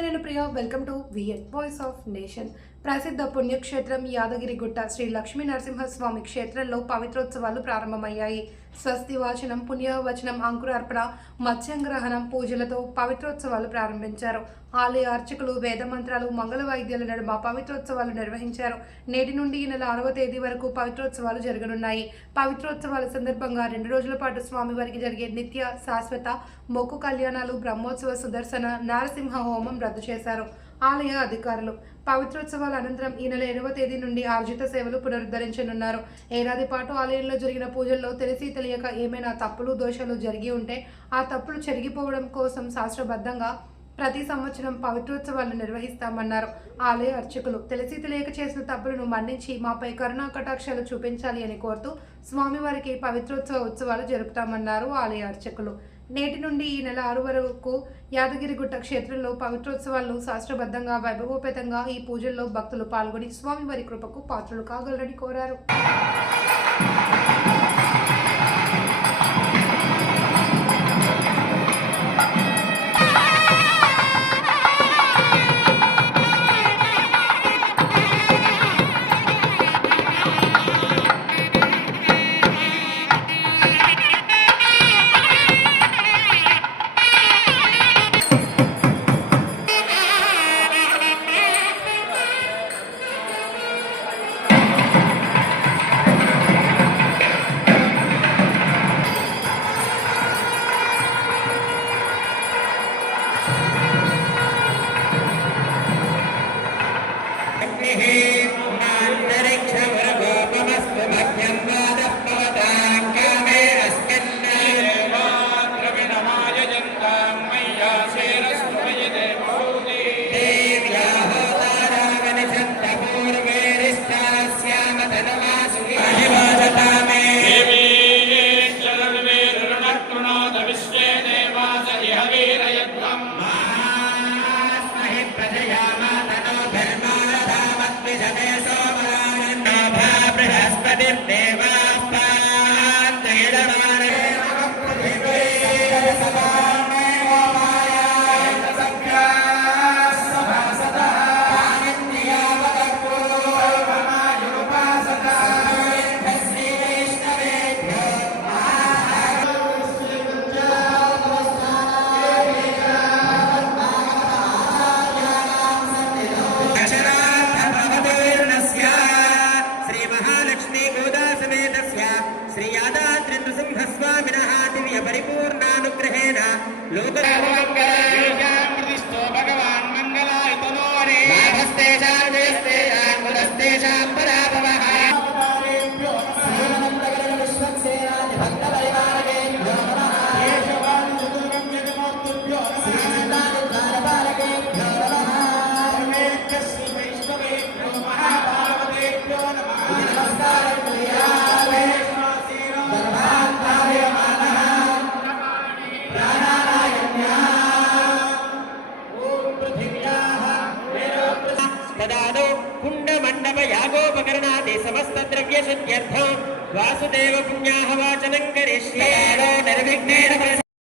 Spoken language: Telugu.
నమస్తే, నేను Priya. Welcome to VN voice of nation. ప్రసిద్ధ పుణ్యక్షేత్రం యాదగిరిగుట్ట శ్రీ లక్ష్మీ నరసింహస్వామి క్షేత్రంలో పవిత్రోత్సవాలు ప్రారంభమయ్యాయి. స్వస్తి వాచనం, పుణ్యవచనం, అంకురార్పణ, మత్స్యంగ్రహణం పూజలతో పవిత్రోత్సవాలు ప్రారంభించారు. ఆలయ అర్చకులు వేద మంత్రాలు, మంగళ వాయిద్యాల నడుమ పవిత్రోత్సవాలు నిర్వహించారు. నేటి నుండి ఈ నెల 6వ తేదీ వరకు పవిత్రోత్సవాలు జరగనున్నాయి. పవిత్రోత్సవాల సందర్భంగా 2 రోజుల పాటు స్వామివారికి జరిగే నిత్య శాశ్వత మొక్కు కళ్యాణాలు, బ్రహ్మోత్సవ సుదర్శన నారసింహ హోమం రద్దు చేశారు ఆలయ అధికారులు. పవిత్రోత్సవాల అనంతరం ఈ నెల 7వ తేదీ నుండి ఆర్జిత సేవలు పునరుద్ధరించనున్నారు. ఏడాది పాటు ఆలయంలో జరిగిన పూజల్లో తెలిసి తెలియక ఏమైనా తప్పులు దోషాలు జరిగి ఉంటే ఆ తప్పులు చెరిగిపోవడం కోసం శాస్త్రబద్ధంగా ప్రతి సంవత్సరం పవిత్రోత్సవాలను నిర్వహిస్తామన్నారు ఆలయ అర్చకులు. తెలిసి తెలియక చేసిన తప్పులను మన్నించి మాపై కరుణా కటాక్షాలు చూపించాలి అని కోరుతూ స్వామివారికి పవిత్రోత్సవ ఉత్సవాలు జరుపుతామన్నారు ఆలయ అర్చకులు. నేటి నుండి ఈ నెల 6 వరకు యాదగిరిగుట్ట క్షేత్రంలో పవిత్రోత్సవాలను శాస్త్రబద్ధంగా వైభవోపేతంగా ఈ పూజల్లో భక్తులు పాల్గొని స్వామివారి కృపకు పాత్రలు కాగలరని కోరారు. परिपूर्णानुग्रहेण लोकप्रतिष्ठो भगवान् मंगलायतनो हरे लाभस्तेषां देस्तेषां कुलस्तेषां पराभवः तदादौ कुण्डमण्डप यागोपकरणादि समस्त द्रव्य शुद्ध्यर्थं वासुदेव पुण्याहवाचनं करिष्ये निर्विघ्नेन